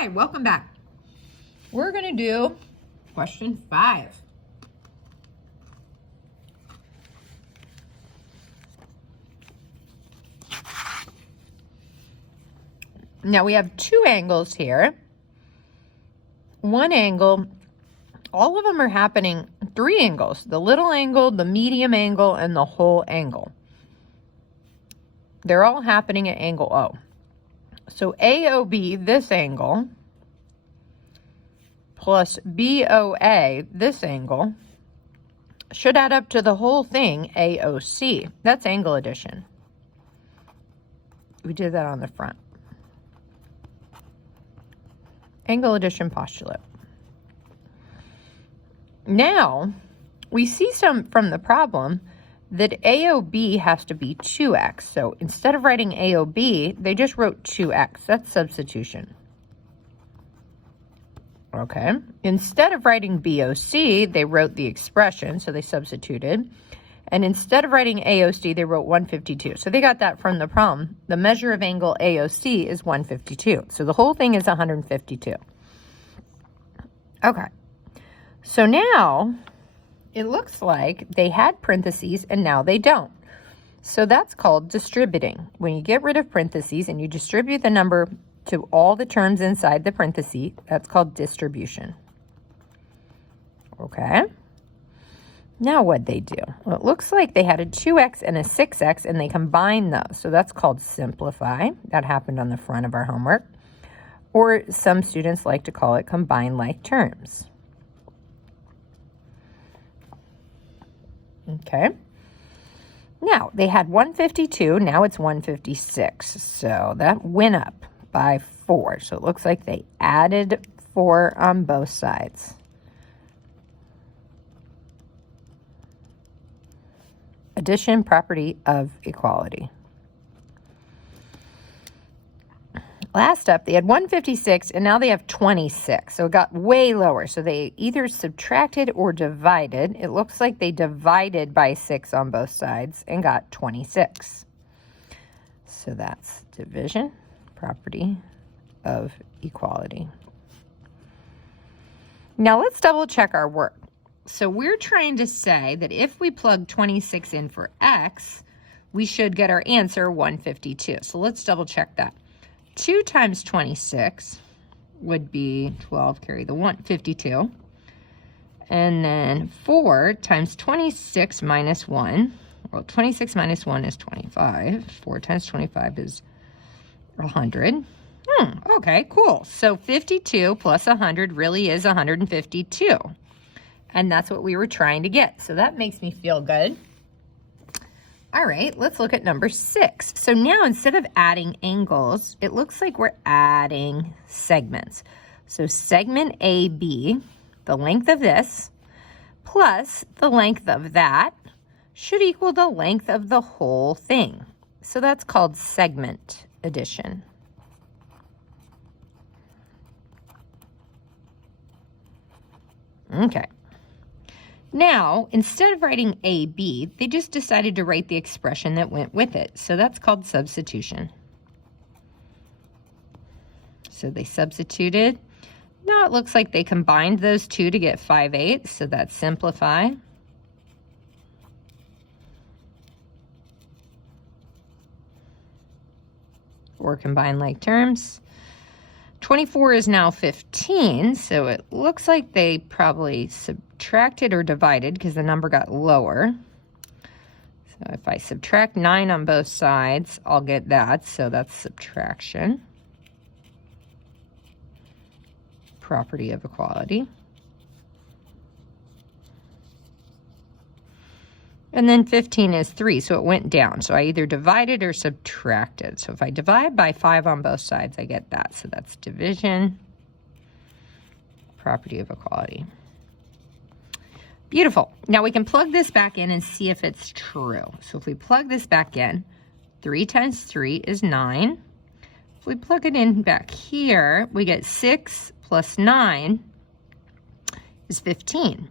Hi, welcome back. We're going to do question 5. Now we have 2 angles here. One angle, all of them are happening, 3 angles, the little angle, the medium angle, and the whole angle. They're all happening at angle O. So AOB, this angle, plus BOA, this angle, should add up to the whole thing, AOC. That's angle addition. We did that on the front. Angle addition postulate. Now, we see some from the problem that AOB has to be 2x. So instead of writing AOB, they just wrote 2x. That's substitution. Okay. Instead of writing BOC, they wrote the expression, so they substituted. And instead of writing AOC, they wrote 152. So they got that from the problem. The measure of angle AOC is 152. So the whole thing is 152. Okay. So now it looks like they had parentheses and now they don't. So that's called distributing. When you get rid of parentheses and you distribute the number to all the terms inside the parentheses, that's called distribution. Okay. Now what'd they do? Well, it looks like they had a 2x and a 6x and they combined those. So that's called simplify. That happened on the front of our homework. Or some students like to call it combine like terms. Okay. Now they had 152, now it's 156. So that went up by 4. So it looks like they added 4 on both sides. Addition, property of equality. Last up, they had 156 and now they have 26. So it got way lower. So they either subtracted or divided. It looks like they divided by 6 on both sides and got 26. So that's division, property of equality. Now let's double check our work. So we're trying to say that if we plug 26 in for x, we should get our answer 152. So let's double check that. 2 times 26 would be 12, carry the 1, 52. And then 4 times 26 minus 1, well, 26 minus 1 is 25. 4 times 25 is 100. Okay, cool. So 52 plus 100 really is 152. And that's what we were trying to get. So that makes me feel good. All right, let's look at number 6. So now instead of adding angles, it looks like we're adding segments. So segment AB, the length of this, plus the length of that, should equal the length of the whole thing. So that's called segment addition. Okay. Now, instead of writing AB, they just decided to write the expression that went with it. So that's called substitution. So they substituted. Now it looks like they combined those 2 to get 5/8. So that's simplify. Or combine like terms. 24 is now 15, so it looks like they probably subtracted or divided because the number got lower. So if I subtract 9 on both sides, I'll get that, so that's subtraction. Property of equality. And then 15 is 3, so it went down. So I either divided or subtracted. So if I divide by 5 on both sides, I get that. So that's division, property of equality. Beautiful. Now we can plug this back in and see if it's true. So if we plug this back in, 3 times 3 is 9. If we plug it in back here, we get 6 plus 9 is 15.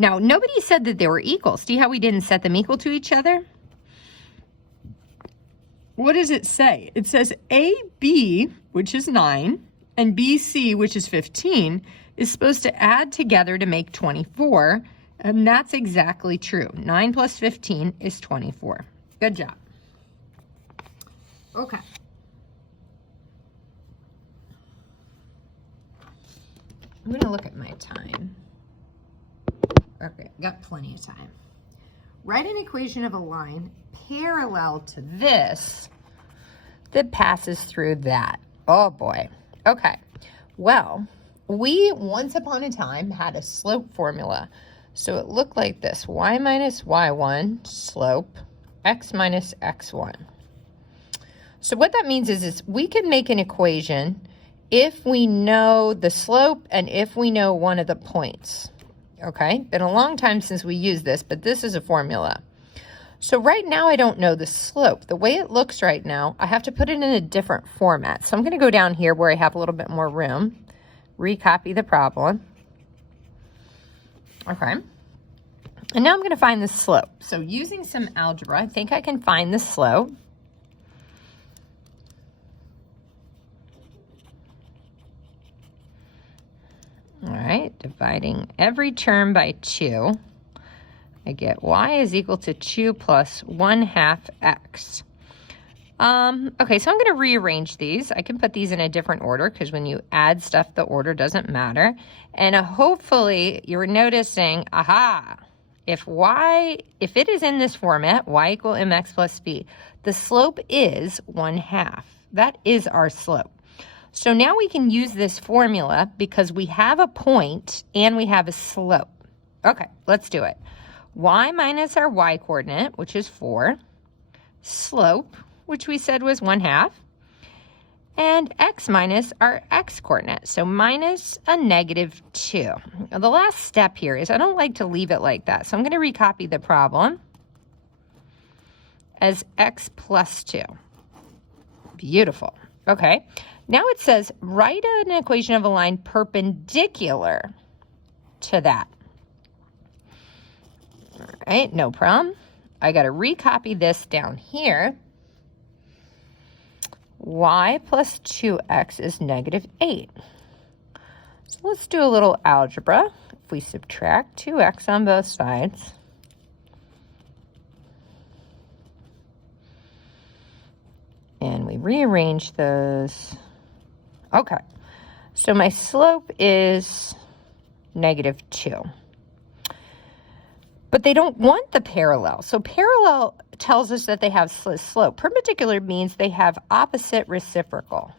Now, nobody said that they were equal. See how we didn't set them equal to each other? What does it say? It says AB, which is 9, and BC, which is 15, is supposed to add together to make 24, and that's exactly true. 9 plus 15 is 24. Good job. Okay. I'm going to look at my time. Okay, got plenty of time. Write an equation of a line parallel to this that passes through that. Oh boy. Okay. Well, we once upon a time had a slope formula. So it looked like this: y minus y1 slope, x minus x1. So what that means is we can make an equation if we know the slope and if we know one of the points. Okay, been a long time since we used this, but this is a formula. So right now I don't know the slope. The way it looks right now, I have to put it in a different format. So I'm going to go down here where I have a little bit more room, recopy the problem. Okay, and now I'm going to find the slope. So using some algebra, I think I can find the slope. All right, dividing every term by 2, I get y is equal to 2 plus 1/2 x. Okay, so I'm going to rearrange these. I can put these in a different order because when you add stuff, the order doesn't matter. And hopefully you're noticing, aha, if it is in this format, y equal mx plus b, the slope is 1/2. That is our slope. So now we can use this formula because we have a point and we have a slope. Okay, let's do it. Y minus our y coordinate, which is 4, slope, which we said was 1/2, and x minus our x coordinate, so minus a -2. Now the last step here is I don't like to leave it like that, so I'm going to recopy the problem as x plus 2. Beautiful. Okay. Now it says, write an equation of a line perpendicular to that. All right, no problem. I got to recopy this down here. Y plus 2x is -8. So let's do a little algebra. If we subtract 2x on both sides, and we rearrange those. Okay, so my slope is -2. But they don't want the parallel. So parallel tells us that they have slope. Perpendicular means they have opposite reciprocal.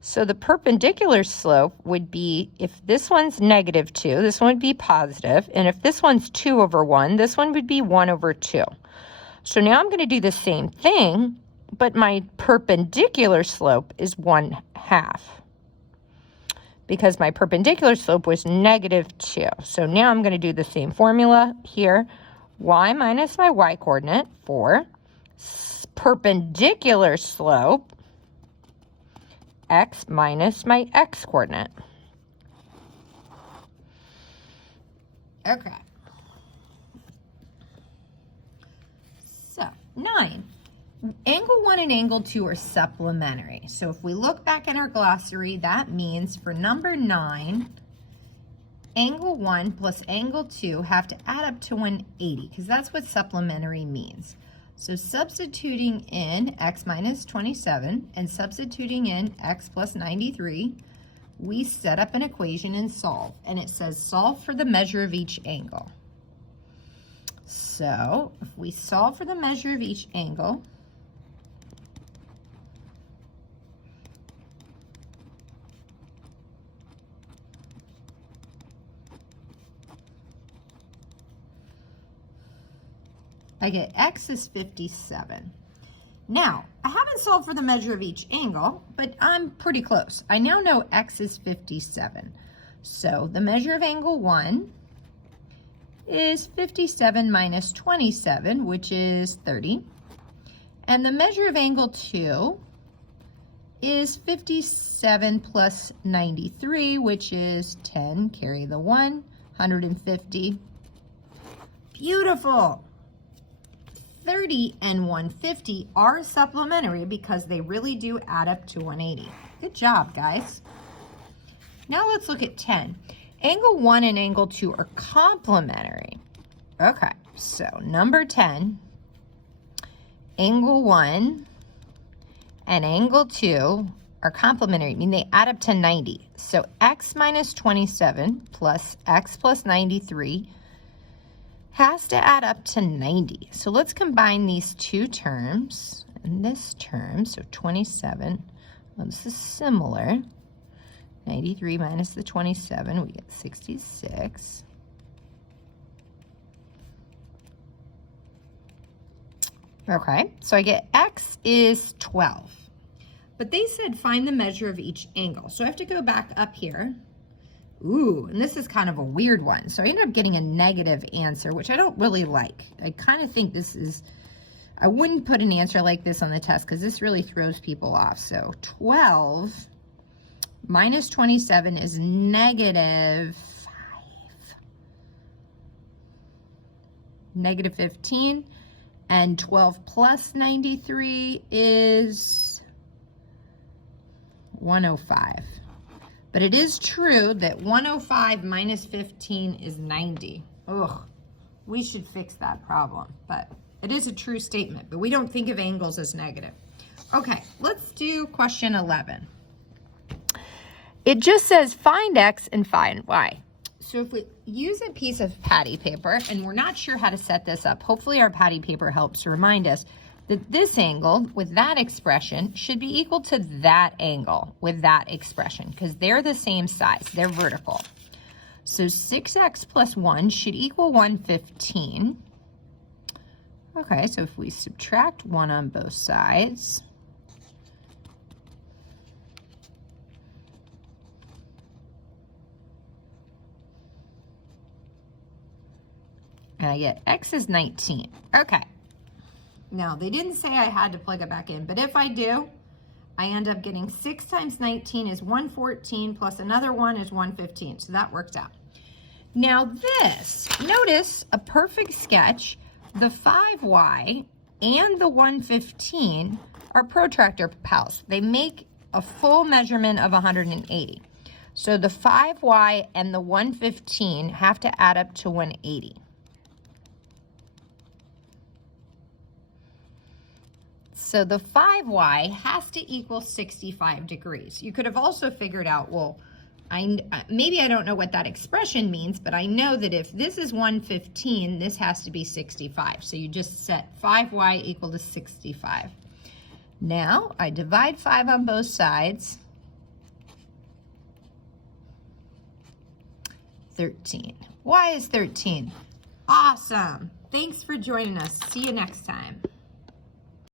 So the perpendicular slope would be, if this one's -2, this one would be positive. And if this one's 2/1, this one would be 1/2. So now I'm going to do the same thing, but my perpendicular slope is 1/2 because my perpendicular slope was -2. So now I'm going to do the same formula here. Y minus my y coordinate for perpendicular slope, x minus my x coordinate. Okay. So 9. Angle 1 and angle 2 are supplementary. So if we look back in our glossary, that means for number 9, angle 1 plus angle 2 have to add up to 180 because that's what supplementary means. So substituting in x minus 27 and substituting in x plus 93, we set up an equation and solve. And it says solve for the measure of each angle. So if we solve for the measure of each angle, I get x is 57. Now, I haven't solved for the measure of each angle, but I'm pretty close. I now know x is 57. So the measure of angle 1 is 57 minus 27, which is 30. And the measure of angle 2 is 57 plus 93, which is 10, carry the 1, 150. Beautiful. 130 and 150 are supplementary because they really do add up to 180. Good job, guys. Now let's look at 10. Angle 1 and angle 2 are complementary. Okay, so number 10, angle 1 and angle 2 are complementary, meaning they add up to 90. So x minus 27 plus x plus 93 has to add up to 90. So let's combine these two terms and this term. So 27, well, this is similar. 93 minus the 27, we get 66. Okay, so I get x is 12. But they said find the measure of each angle. So I have to go back up here. Ooh, and this is kind of a weird one. So I ended up getting a negative answer, which I don't really like. I kind of think this is, I wouldn't put an answer like this on the test because this really throws people off. So 12 minus 27 is negative 5. Negative 15. And 12 plus 93 is 105. But it is true that 105 minus 15 is 90. Ugh, we should fix that problem. But it is a true statement, but we don't think of angles as negative. Okay, let's do question 11. It just says find x and find y. So if we use a piece of patty paper, and we're not sure how to set this up, hopefully our patty paper helps to remind us that this angle with that expression should be equal to that angle with that expression because they're the same size, they're vertical. So 6x plus 1 should equal 115. Okay, so if we subtract 1 on both sides, and I get x is 19. Okay. Now, they didn't say I had to plug it back in, but if I do, I end up getting 6 times 19 is 114 plus another 1 is 115. So that works out. Now this, notice a perfect sketch. The 5y and the 115 are protractor pals. They make a full measurement of 180. So the 5y and the 115 have to add up to 180. So the 5y has to equal 65 degrees. You could have also figured out, well, maybe I don't know what that expression means, but I know that if this is 115, this has to be 65. So you just set 5y equal to 65. Now I divide 5 on both sides. 13. Y is 13. Awesome. Thanks for joining us. See you next time.